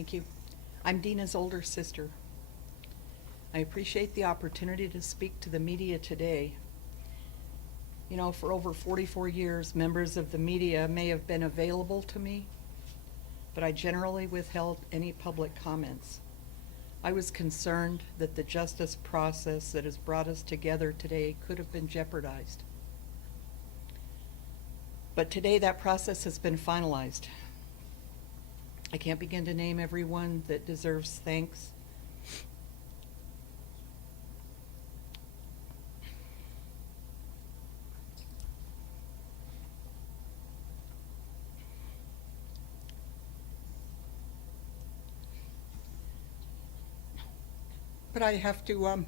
Thank you. I'm Dina's older sister. I appreciate the opportunity to speak to the media today. You know, for over 44 years, members of the media may have been available to me, but I generally withheld any public comments. I was concerned that the justice process that has brought us together today could have been jeopardized. But today that process has been finalized. I can't begin to name everyone that deserves thanks. But I have to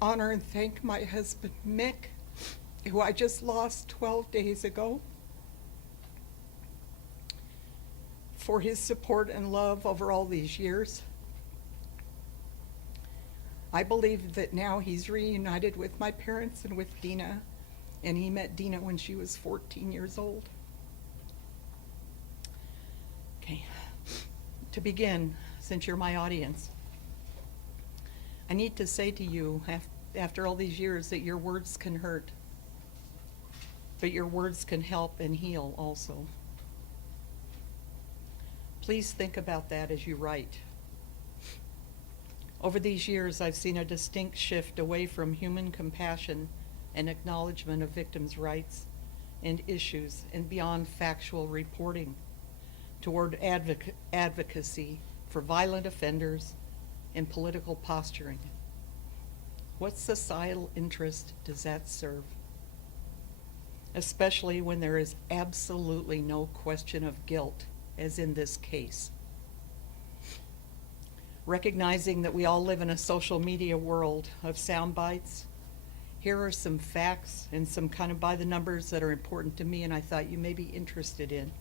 honor and thank my husband, Mick, who I just lost 12 days ago, for his support and love over all these years. I believe that now he's reunited with my parents and with Dina, and he met Dina when she was 14 years old. Okay, to begin, since you're my audience, I need to say to you, after all these years, that your words can hurt, but your words can help and heal also. Please think about that as you write. Over these years, I've seen a distinct shift away from human compassion and acknowledgement of victims' rights and issues and beyond factual reporting toward advocacy for violent offenders and political posturing. What societal interest does that serve? Especially when there is absolutely no question of guilt, as in this case. Recognizing that we all live in a social media world of sound bites, here are some facts and some kind of by the numbers that are important to me and I thought you may be interested in,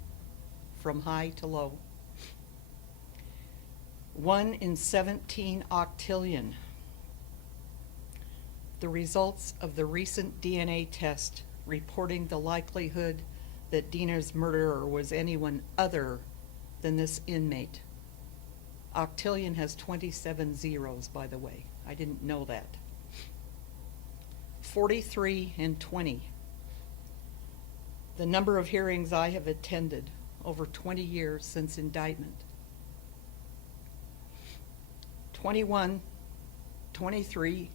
from high to low. 1 in 17 octillion. The results of the recent DNA test reporting the likelihood that Dina's murderer was anyone other than this inmate. Octillion has 27 zeros, by the way. I didn't know that. 43 and 20. The number of hearings I have attended over 20 years since indictment. 21, 23,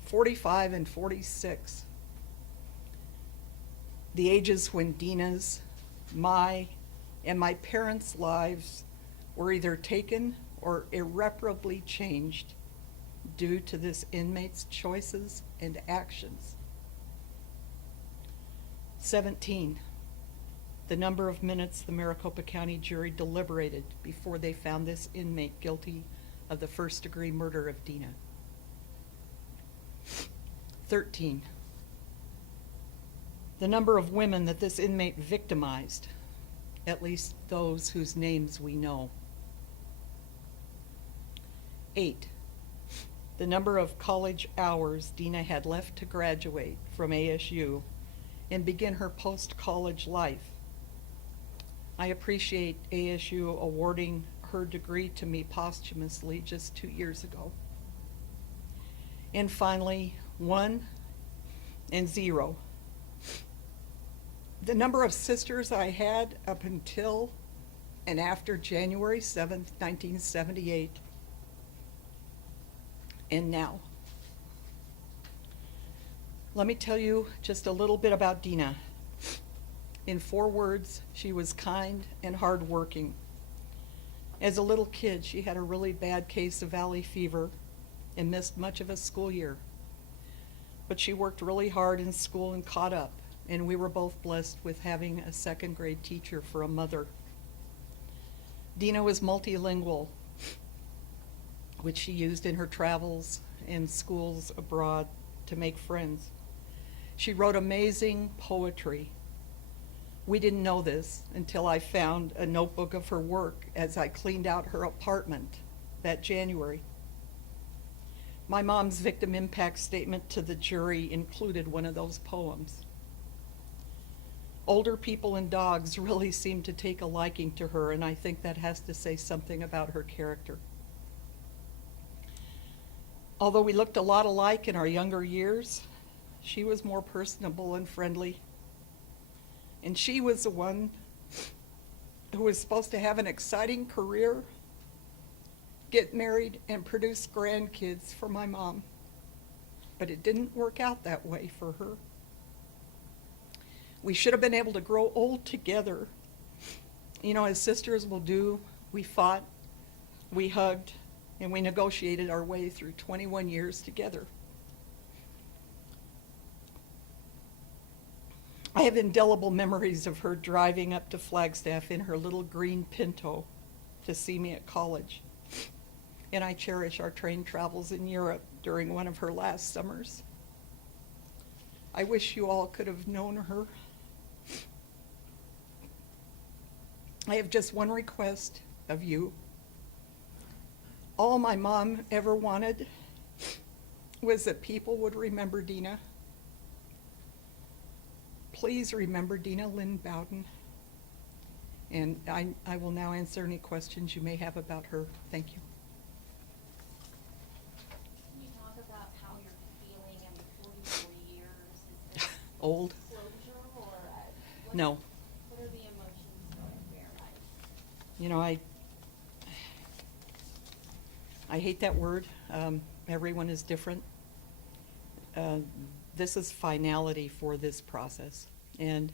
45, and 46. The ages when Dina's, my, and my parents' lives were either taken or irreparably changed due to this inmate's choices and actions. 17. The number of minutes the Maricopa County jury deliberated before they found this inmate guilty of the first-degree murder of Dina. 13. The number of women that this inmate victimized, at least those whose names we know. 8. The number of college hours Dina had left to graduate from ASU and begin her post-college life. I appreciate ASU awarding her degree to me posthumously just 2 years ago. And finally, 1 and 0. The number of sisters I had up until and after January 7th, 1978, and now. Let me tell you just a little bit about Dina. In 4 words, she was kind and hardworking. As a little kid, she had a really bad case of valley fever and missed much of a school year. But she worked really hard in school and caught up, and we were both blessed with having a 2nd grade teacher for a mother. Dina was multilingual, which she used in her travels and schools abroad to make friends. She wrote amazing poetry. We didn't know this until I found a notebook of her work as I cleaned out her apartment that January. My mom's victim impact statement to the jury included one of those poems. Older people and dogs really seem to take a liking to her, and I think that has to say something about her character. Although we looked a lot alike in our younger years, she was more personable and friendly. And she was the one who was supposed to have an exciting career, get married, and produce grandkids for my mom. But it didn't work out that way for her. We should have been able to grow old together. You know, as sisters will do, we fought, we hugged, and we negotiated our way through 21 years together. I have indelible memories of her driving up to Flagstaff in her little green Pinto to see me at college. And I cherish our train travels in Europe during one of her last summers. I wish you all could have known her. I have just one request of you. All my mom ever wanted was that people would remember Dina. Please remember Deana Bowdoin. And I will now answer any questions you may have about her. Thank you. Can you talk about how you're feeling in 44 years? Is there Old? closure, or No. what are the emotions going through your life? You know, I hate that word. Everyone is different. This is finality for this process. And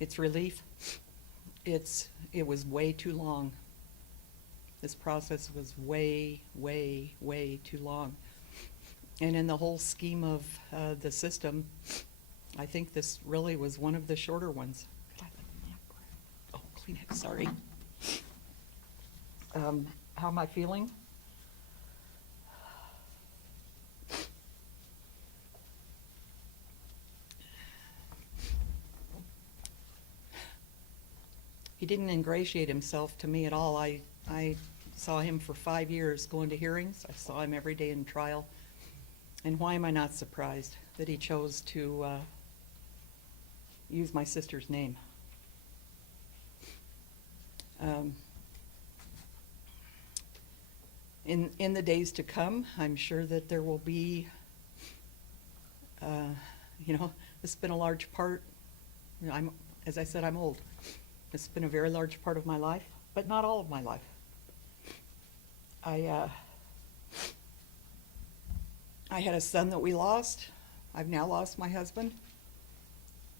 it's relief. It was way too long. This process was way, way, way too long. And in the whole scheme of the system, I think this really was one of the shorter ones. Oh, Kleenex, sorry. How am I feeling? He didn't ingratiate himself to me at all. I saw him for 5 years going to hearings. I saw him every day in trial. And why am I not surprised that he chose to use my sister's name? In the days to come, I'm sure that there will be, this has been a large part. As I said, I'm old. It's been a very large part of my life, but not all of my life. I had a son that we lost. I've now lost my husband.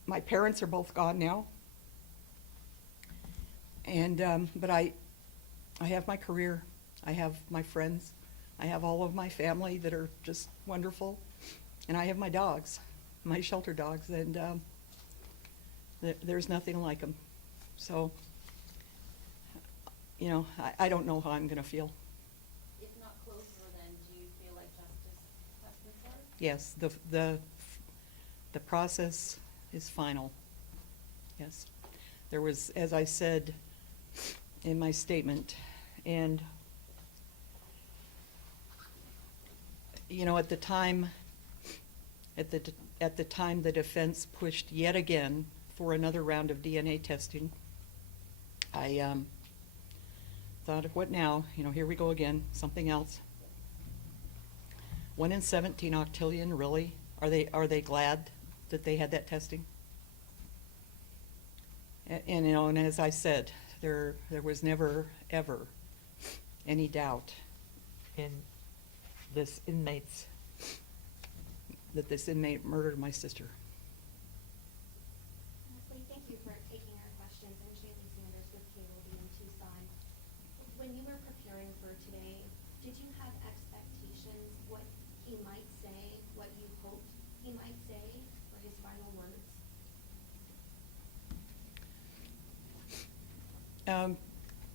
My parents are both gone now. And but I have my career. I have my friends. I have all of my family that are just wonderful. And I have my dogs, my shelter dogs, and there's nothing like them. So, I don't know how I'm going to feel. If not closure, then do you feel like justice has been served? Yes, the process is final. Yes. There was, as I said in my statement, and at the time the defense pushed yet again for another round of DNA testing, I thought, what now? Here we go again, something else. 1 in 17 octillion, really? Are they glad that they had that testing? And as I said, there was never, ever any doubt in that this inmate murdered my sister. Leslie, thank you for taking our questions. I'm Shaylee Sanders with KOB in Tucson. When you were preparing for today, did you have expectations what he might say, what you hoped he might say for his final words?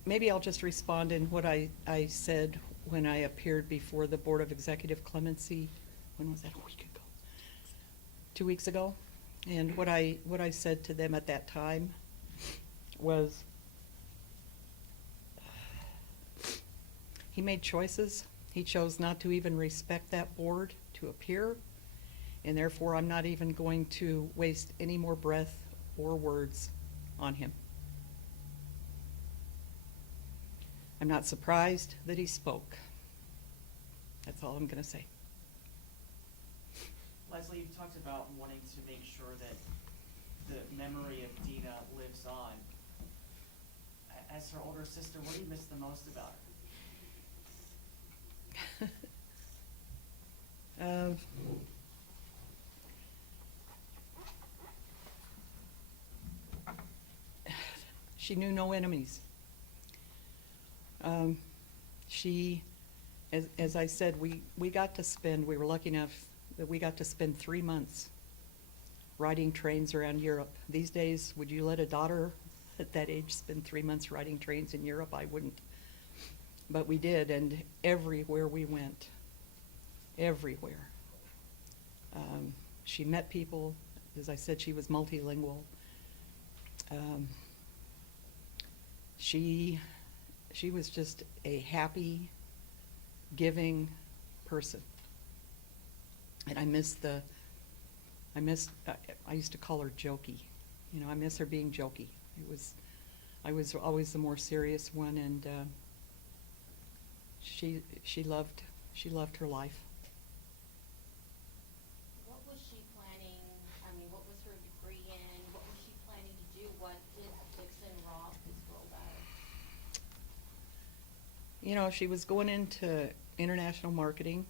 Maybe I'll just respond in what I said when I appeared before the Board of Executive Clemency. When was that? A week ago? 2 weeks ago? And what I said to them at that time was, he made choices. He chose not to even respect that board to appear. and therefore I'm not even going to waste any more breath or words on him. I'm not surprised that he spoke. That's all I'm going to say. Leslie, you talked about wanting to make sure that the memory of Dina lives on. As her older sister, what do you miss the most about her? She knew no enemies. She, as I said, we were lucky enough that we got to spend 3 months riding trains around Europe. These days, would you let a daughter at that age spend 3 months riding trains in Europe? I wouldn't. But we did, and everywhere we went, everywhere. She met people. As I said, she was multilingual. She was just a happy, giving person. And I used to call her jokey. You know, I miss her being jokey. I was always the more serious one, and she loved her life. What was she planning, what was her degree in? What was she planning to do? What did Dixon Roth, this girl, about? You know, she was going into international marketing.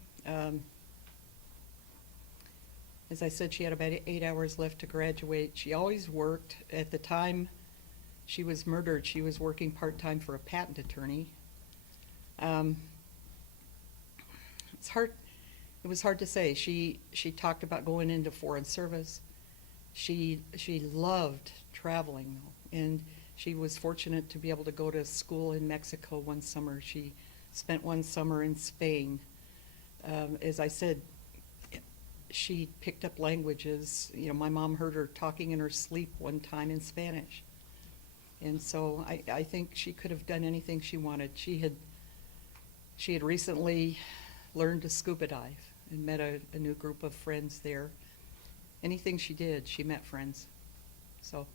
As I said, she had about 8 hours left to graduate. She always worked. At the time she was murdered, she was working part-time for a patent attorney. It was hard to say. She talked about going into foreign service. She loved traveling, and she was fortunate to be able to go to school in Mexico one summer. She spent one summer in Spain. As I said, she picked up languages. You know, my mom heard her talking in her sleep one time in Spanish. And so I think she could have done anything she wanted. She had recently learned to scuba dive and met a new group of friends there. Anything she did, she met friends. So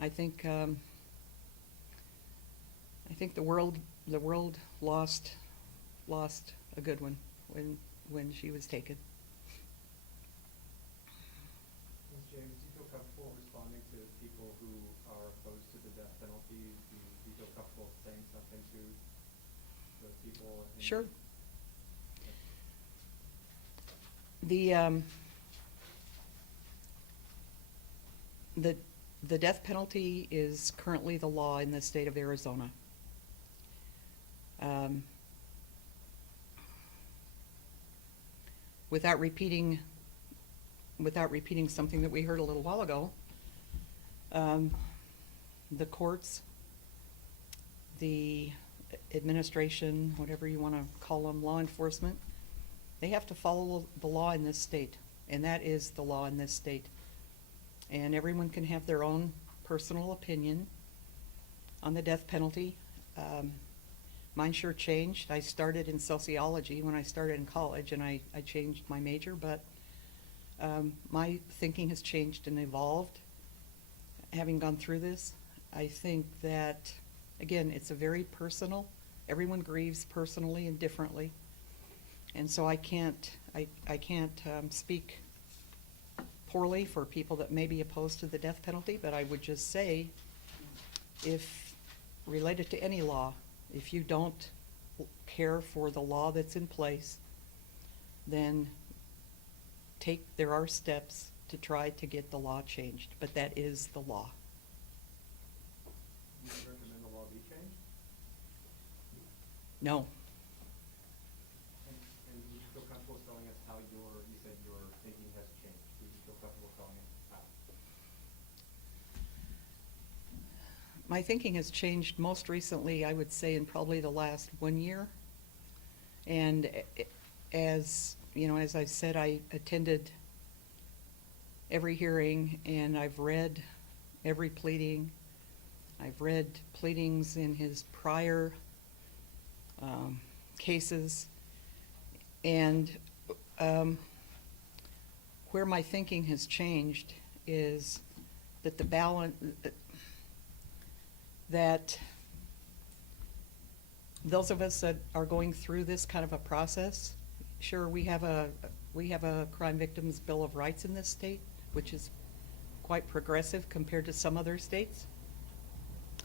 I think the world lost a good one when she was taken. Ms. James, do you feel comfortable responding to people who are opposed to the death penalty? Do you feel comfortable saying something to those people? Sure. The death penalty is currently the law in the state of Arizona. Without repeating something that we heard a little while ago, the courts, the administration, whatever you want to call them, law enforcement, they have to follow the law in this state, and that is the law in this state. And everyone can have their own personal opinion on the death penalty. Mine sure changed. I started in sociology when I started in college, and I changed my major, but my thinking has changed and evolved having gone through this. I think that, again, it's a very personal, everyone grieves personally and differently. And so I can't speak poorly for people that may be opposed to the death penalty, but I would just say, if related to any law, if you don't care for the law that's in place, then there are steps to try to get the law changed, but that is the law. Do you recommend the law be changed? No. And would you feel comfortable telling us how you said your thinking has changed? Would you feel comfortable telling us how? My thinking has changed most recently, I would say, in probably the last 1 year. And as you know, as I said, I attended every hearing, and I've read every pleading. I've read pleadings in his prior cases, and where my thinking has changed is that the balance, that those of us that are going through this kind of a process, sure, we have a Crime Victims Bill of Rights in this state, which is quite progressive compared to some other states.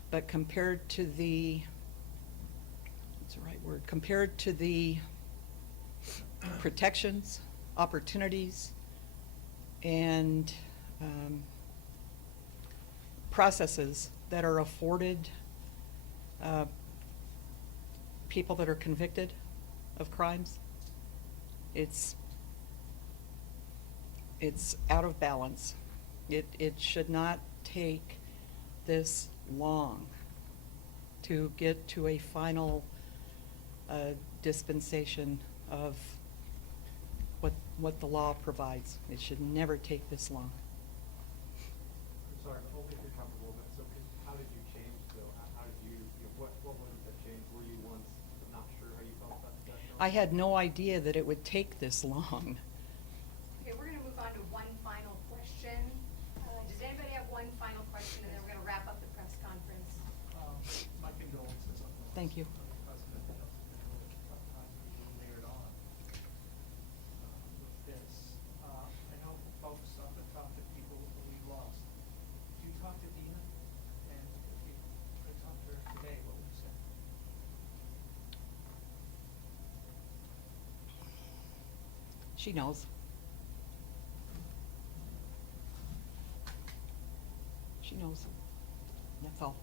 But compared to the, what's the right word, compared to the protections, opportunities, and processes that are afforded people that are convicted of crimes, it's out of balance. It should not take this long to get to a final dispensation of what the law provides. It should never take this long. I'm sorry, but only if you're comfortable, but so how did you change though? How did you know, what was it that changed? Were you once not sure how you felt about the death penalty? I had no idea that it would take this long. Okay, we're gonna move on to one final question. Does anybody have one final question, and then we're gonna wrap up the press conference? My condolences on the loss Thank you. of the president. It's been a really tough time being layered on with this. I know folks often talk to people who we've lost. Do you talk to Dina? And if you could talk to her today, what would you say? She knows. She knows. That's all.